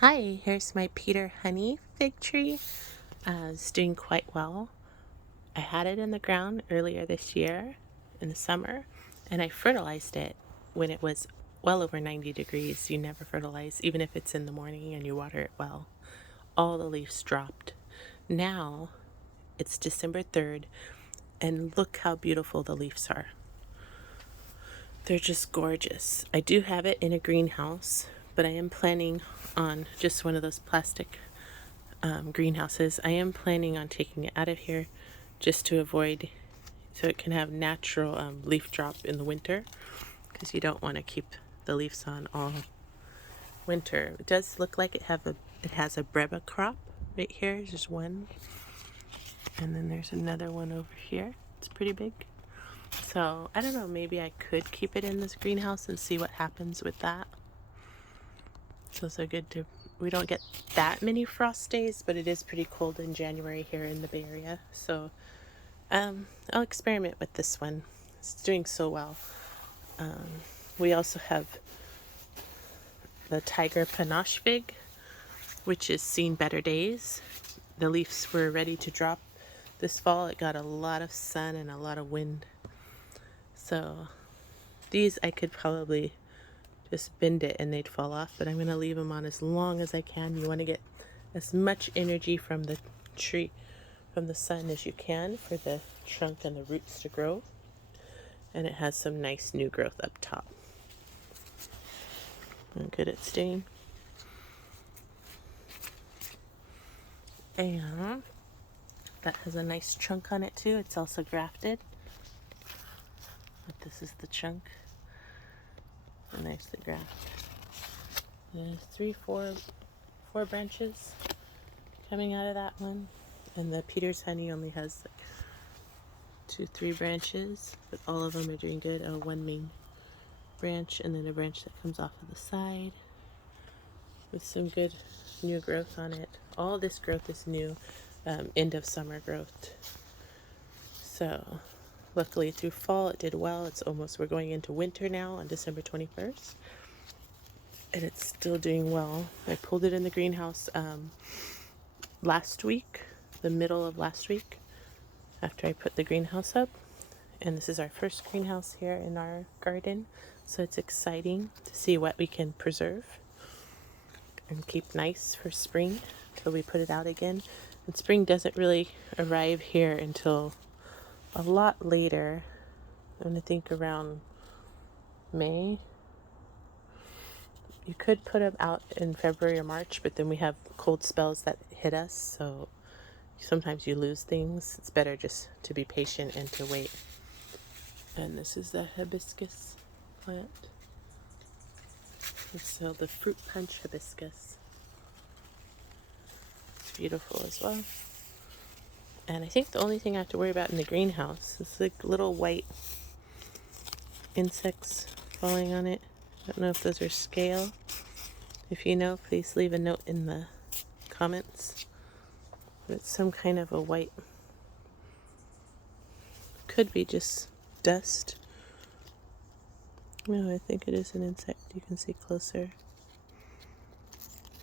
Hi, here's my Peter honey fig tree. It's doing quite well. I had it in the ground earlier this year in the summer, and I fertilized it when it was well over 90 degrees. You never fertilize, even if it's in the morning and you water it well. All the leaves dropped. Now it's December 3rd, and look how beautiful the leaves are. They're just gorgeous. I do have it in a greenhouse, but I am planning on just one of those plastic greenhouses. I am planning on taking it out of here just to avoid, so it can have natural leaf drop in the winter, because you don't want to keep the leaves on all winter. It does look like it has a breba crop right here. There's one, and then there's another one over here. It's pretty big. So I don't know, maybe I could keep it in this greenhouse and see what happens with that. So good to, we don't get that many frost days, but it is pretty cold in January here in the Bay Area. So I'll experiment with this one. It's doing so well. We also have the tiger Panache Fig, which has seen better days. The leaves were ready to drop this fall. It got a lot of sun and a lot of wind. So these I could probably just bend it and they'd fall off, but I'm going to leave them on as long as I can. You want to get as much energy from the tree, from the sun, as you can for the trunk and the roots to grow. And it has some nice new growth up top. I'm good at staying. And that has a nice chunk on it too. It's also grafted. But this is the chunk. And there's the graft. There's four branches coming out of that one. And the Peter's honey only has like 2-3 branches, but all of them are doing good. One main branch, and then a branch that comes off of the side with some good new growth on it. All this growth is new, end of summer growth. So luckily through fall it did well. We're going into winter now on December 21st, and it's still doing well. I pulled it in the greenhouse last week, the middle of last week, after I put the greenhouse up. And this is our first greenhouse here in our garden, so it's exciting to see what we can preserve and keep nice for spring till we put it out again. And spring doesn't really arrive here until a lot later. I'm gonna think around May. You could put them out in February or March, but then we have cold spells that hit us, so sometimes you lose things. It's better just to be patient and to wait. And this is the Hibiscus plant. So the fruit punch hibiscus. It's beautiful as well. And I think the only thing I have to worry about in the greenhouse is like little white insects falling on it. I don't know if those are scale. If you know, please leave a note in the comments. But it's some kind of a white, could be just dust. No, I think it is an insect. You can see closer.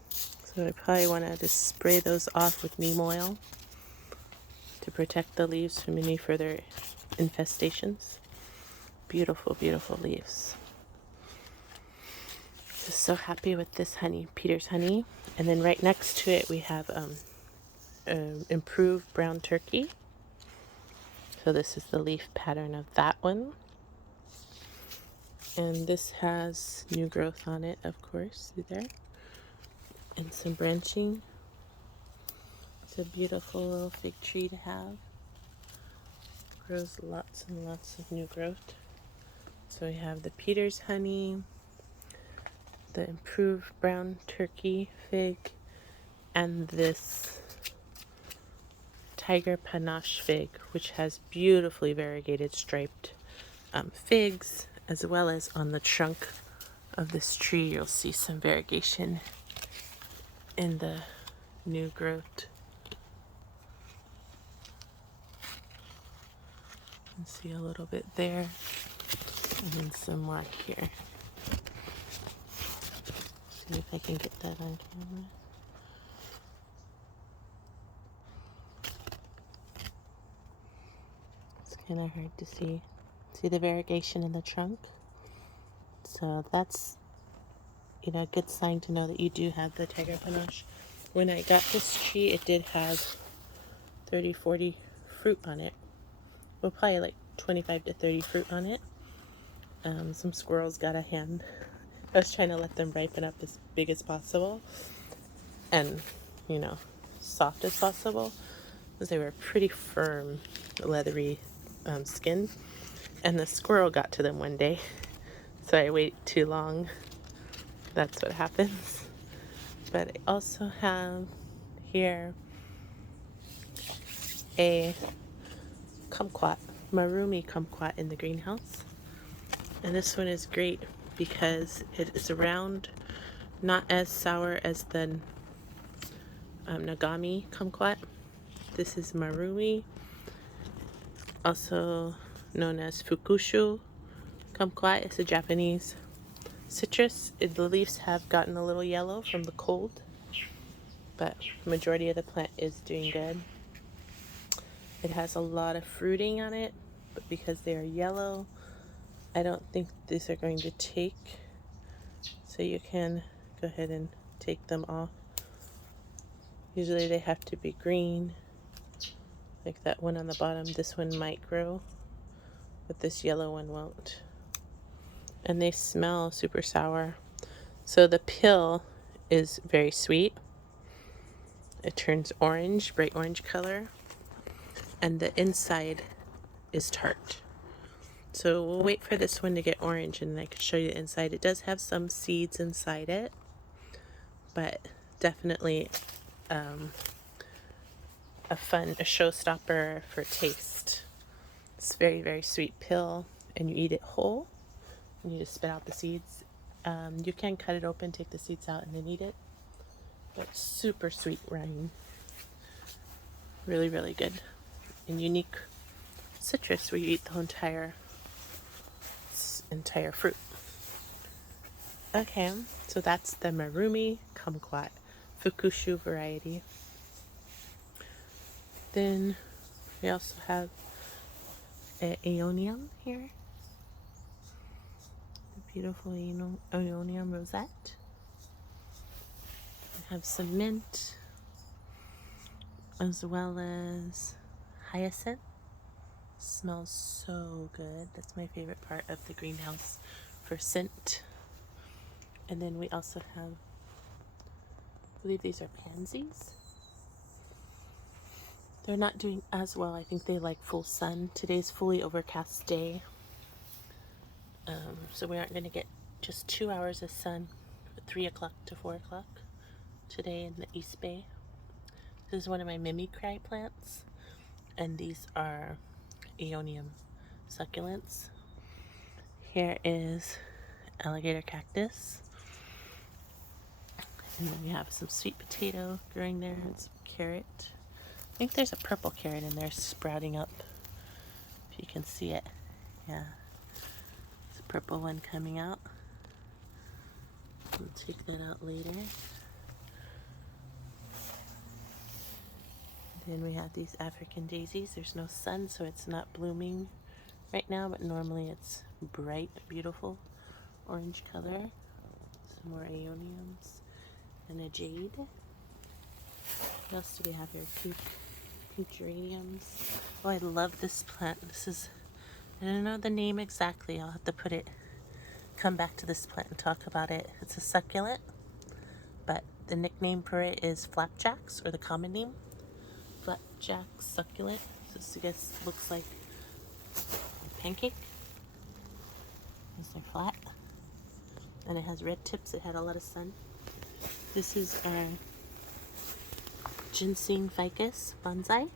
So I probably want to just spray those off with neem oil to protect the leaves from any further infestations. Beautiful, beautiful leaves. Just so happy with this honey, Peter's honey. And then right next to it we have improved brown turkey. So this is the leaf pattern of that one. And this has new growth on it, of course, see there? And some branching. It's a beautiful little fig tree to have. Grows lots and lots of new growth. So we have the Peter's honey, the improved brown turkey fig, and this tiger Panache Fig, which has beautifully variegated striped figs, as well as on the trunk of this tree you'll see some variegation in the new growth. You can see a little bit there, and then some more here. See if I can get that on camera. It's kind of hard to see. See the variegation in the trunk? So that's, a good sign to know that you do have the tiger panache. When I got this tree, it did have 30, 40 fruit on it. Well, probably like 25 to 30 fruit on it. Some squirrels got a hand. I was trying to let them ripen up as big as possible and, soft as possible, because they were pretty firm, leathery skin. And the squirrel got to them one day, so I waited too long. That's what happens. But I also have here a kumquat, Marumi kumquat in the greenhouse. And this one is great because it is round, not as sour as the Nagami kumquat. This is Marumi, also known as Fukushu kumquat. It's a Japanese citrus. The leaves have gotten a little yellow from the cold, but the majority of the plant is doing good. It has a lot of fruiting on it, but because they are yellow, I don't think these are going to take. So you can go ahead and take them off. Usually they have to be green, like that one on the bottom. This one might grow, but this yellow one won't. And they smell super sour. So the peel is very sweet. It turns orange, bright orange color. And the inside is tart. So we'll wait for this one to get orange and I can show you the inside. It does have some seeds inside it, but definitely a showstopper for taste. It's very, very sweet peel, and you eat it whole. And you just spit out the seeds. You can cut it open, take the seeds out, and then eat it. But super sweet rind. Really, really good. And unique citrus where you eat the entire fruit. Okay, so that's the Marumi kumquat Fukushu variety. Then we also have an aeonium here. A beautiful aeonium rosette. We have some mint, as well as hyacinth. Smells so good. That's my favorite part of the greenhouse for scent. And then we also have, I believe these are pansies. They're not doing as well. I think they like full sun. Today's fully overcast day. So we aren't going to get just 2 hours of sun, 3 o'clock to 4 o'clock today in the East Bay. This is one of my mimicry plants, and these are aeonium succulents. Here is alligator cactus. And then we have some sweet potato growing there and some carrot. I think there's a purple carrot in there sprouting up, if you can see it. Yeah, it's a purple one coming out. We'll take that out later. Then we have these African daisies. There's no sun, so it's not blooming right now, but normally it's bright, beautiful orange color. Some more aeoniums and a jade. What else do we have here? Pink geraniums. Oh, I love this plant. I don't know the name exactly. I'll have to come back to this plant and talk about it. It's a succulent, but the nickname for it is flapjacks, or the common name. Flapjack succulent. So this, I guess, looks like a pancake. They're flat. And it has red tips. It had a lot of sun. This is our Ginseng Ficus Bonsai.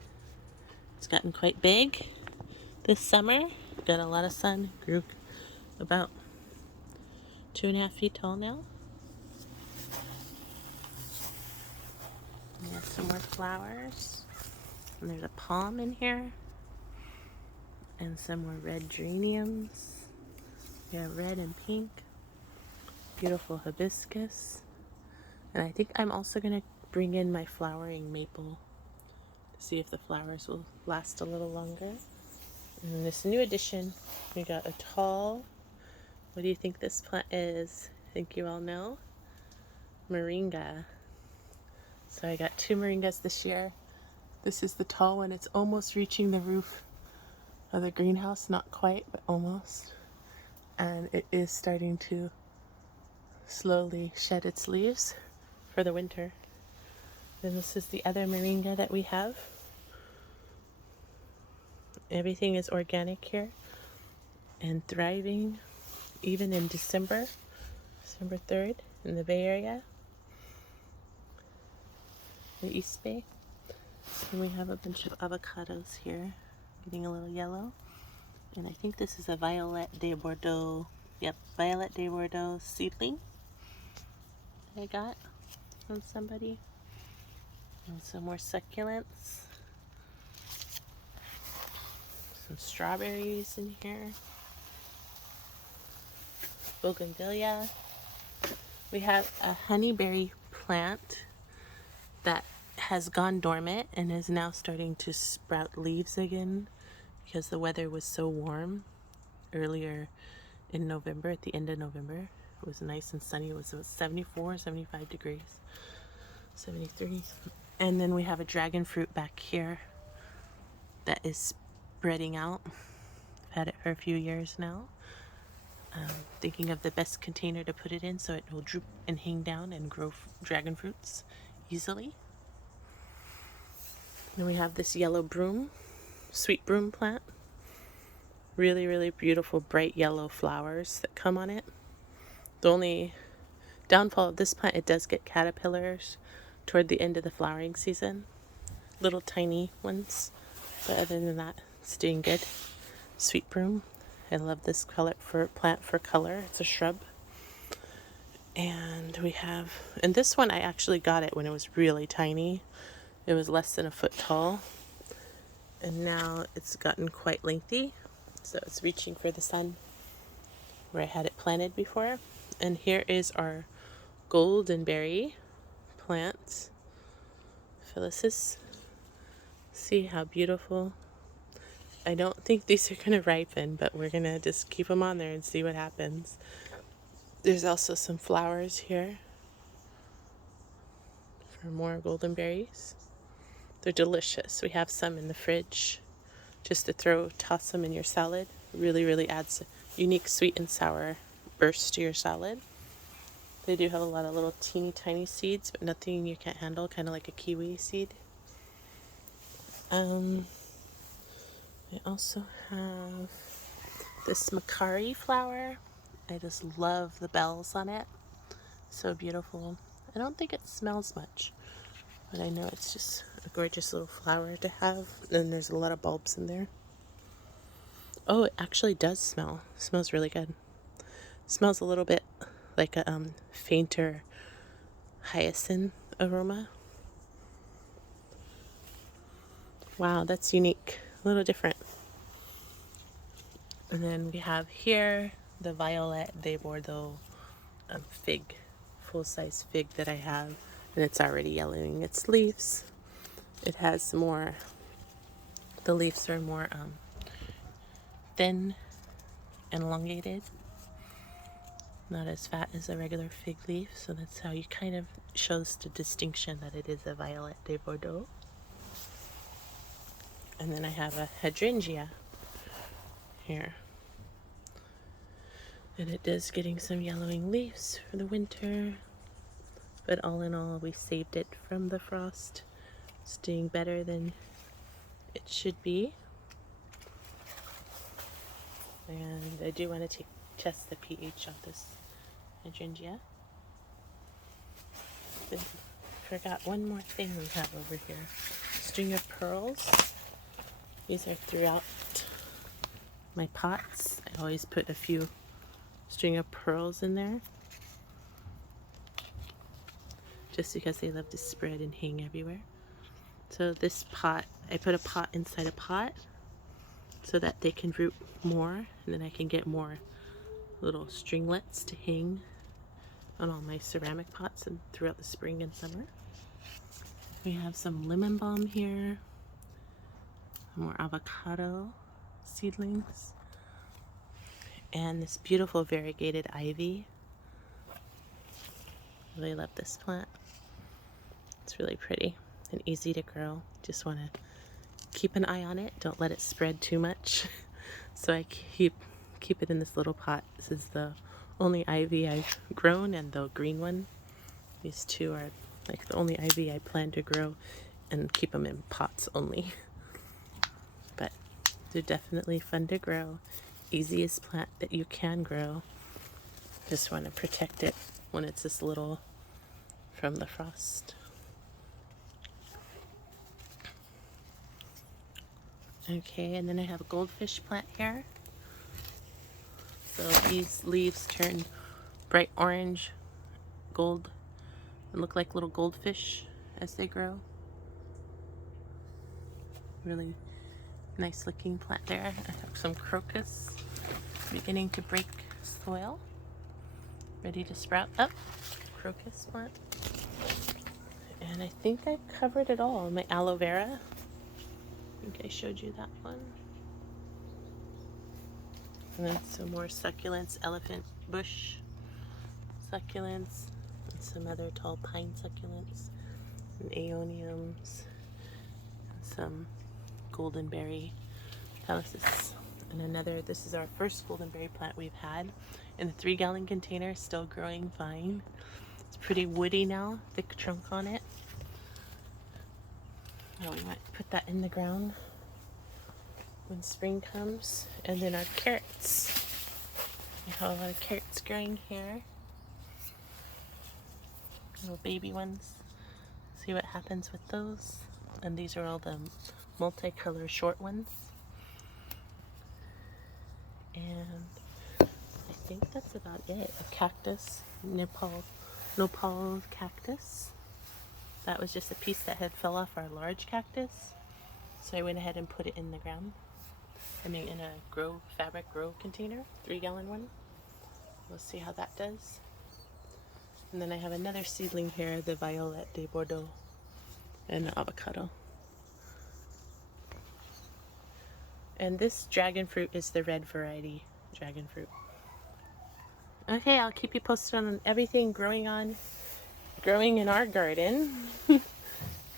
It's gotten quite big this summer. Got a lot of sun. Grew about 2.5 feet tall now. We have some more flowers. And there's a palm in here. And some more red geraniums. We have red and pink. Beautiful hibiscus. And I think I'm also going to bring in my flowering maple to see if the flowers will last a little longer. And in this new addition, we got a tall, what do you think this plant is? I think you all know. Moringa. So I got 2 moringas this year. This is the tall one. It's almost reaching the roof of the greenhouse. Not quite, but almost. And it is starting to slowly shed its leaves for the winter. Then this is the other moringa that we have. Everything is organic here and thriving even in December 3rd in the Bay Area, the East Bay. And we have a bunch of avocados here getting a little yellow. And I think this is a Violet Debordo, yep, Violet Debordo seedling that I got from somebody. And some more succulents. Some strawberries in here. Bougainvillea. We have a honeyberry plant that has gone dormant and is now starting to sprout leaves again because the weather was so warm earlier in November, at the end of November. It was nice and sunny. It was 74, 75 degrees, 73. And then we have a dragon fruit back here that is spreading out. I've had it for a few years now. Thinking of the best container to put it in so it will droop and hang down and grow dragon fruits easily. Then we have this yellow broom, sweet broom plant. Really, really beautiful bright yellow flowers that come on it. The only downfall of this plant, it does get caterpillars toward the end of the flowering season. Little tiny ones. But other than that, it's doing good. Sweet broom. I love this plant for color. It's a shrub. And we have, and this one I actually got it when it was really tiny. It was less than a foot tall. And now it's gotten quite lengthy. So it's reaching for the sun where I had it planted before. And here is our goldenberry plant. Phyllis. See how beautiful. I don't think these are going to ripen, but we're going to just keep them on there and see what happens. There's also some flowers here for more golden berries. They're delicious. We have some in the fridge just to toss them in your salad. Really, really adds a unique sweet and sour burst to your salad. They do have a lot of little teeny tiny seeds, but nothing you can't handle, kind of like a kiwi seed. We also have this Macari flower. I just love the bells on it. So beautiful. I don't think it smells much, but I know it's just a gorgeous little flower to have. And there's a lot of bulbs in there. Oh, it actually does smell. It smells really good. It smells a little bit like a fainter hyacinth aroma. Wow, that's unique. A little different. And then we have here the Violet Debordo fig, full-size fig that I have, and it's already yellowing its leaves. It has more, the leaves are more thin and elongated, not as fat as a regular fig leaf, so that's how you kind of shows the distinction that it is a Violet Debordo. And then I have a Hydrangea here. And it is getting some yellowing leaves for the winter. But all in all, we saved it from the frost. It's doing better than it should be. And I do want to test the pH of this Hydrangea. Then forgot one more thing we have over here. String of pearls. These are throughout my pots. I always put a few string of pearls in there. Just because they love to spread and hang everywhere. So this pot, I put a pot inside a pot so that they can root more, and then I can get more little stringlets to hang on all my ceramic pots and throughout the spring and summer. We have some lemon balm here, more avocado seedlings, and this beautiful variegated ivy. Really love this plant. It's really pretty and easy to grow. Just want to keep an eye on it. Don't let it spread too much. So I keep it in this little pot. This is the only ivy I've grown, and the green one. These two are like the only ivy I plan to grow and keep them in pots only. But they're definitely fun to grow. Easiest plant that you can grow. Just want to protect it when it's this little from the frost. Okay, and then I have a goldfish plant here. So these leaves turn bright orange, gold, and look like little goldfish as they grow. Really nice looking plant there. I have some crocus beginning to break soil, ready to sprout up. Crocus plant. And I think I covered it all. My aloe vera. I think I showed you that one. And then some more succulents, elephant bush succulents, and some other tall pine succulents, and aeoniums, and some goldenberry palaces. And another, this is our first goldenberry plant we've had in the 3-gallon container, still growing fine. It's pretty woody now, thick trunk on it. Oh, we might put that in the ground when spring comes. And then our carrots. We have a lot of carrots growing here. Little baby ones. See what happens with those. And these are all the multicolor short ones. And I think that's about it. A cactus, Nepal cactus. That was just a piece that had fell off our large cactus. So I went ahead and put it in the ground. I mean, in a fabric grow container, 3-gallon one. We'll see how that does. And then I have another seedling here, the violet Debordo, and the avocado. And this dragon fruit is the red variety dragon fruit. Okay, I'll keep you posted on everything growing in our garden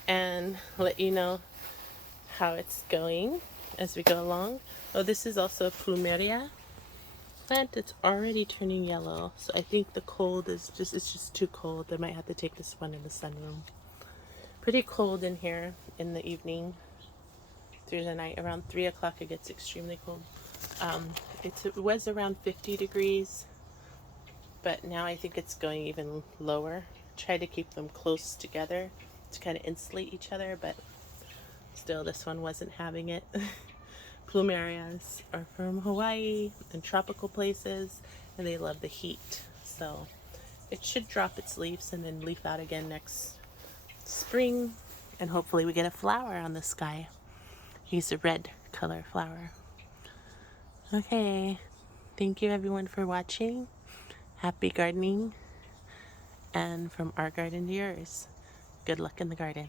and let you know how it's going as we go along. Oh, this is also a Plumeria plant. It's already turning yellow, so I think the cold is it's just too cold. I might have to take this one in the sunroom. Pretty cold in here in the evening through the night. Around 3 o'clock it gets extremely cold. It was around 50 degrees, but now I think it's going even lower. Try to keep them close together to kind of insulate each other, but still this one wasn't having it. Plumerias are from Hawaii and tropical places, and they love the heat. So it should drop its leaves and then leaf out again next spring, and hopefully we get a flower on the sky. He's a red color flower. Okay, thank you everyone for watching. Happy gardening, and from our garden to yours, good luck in the garden.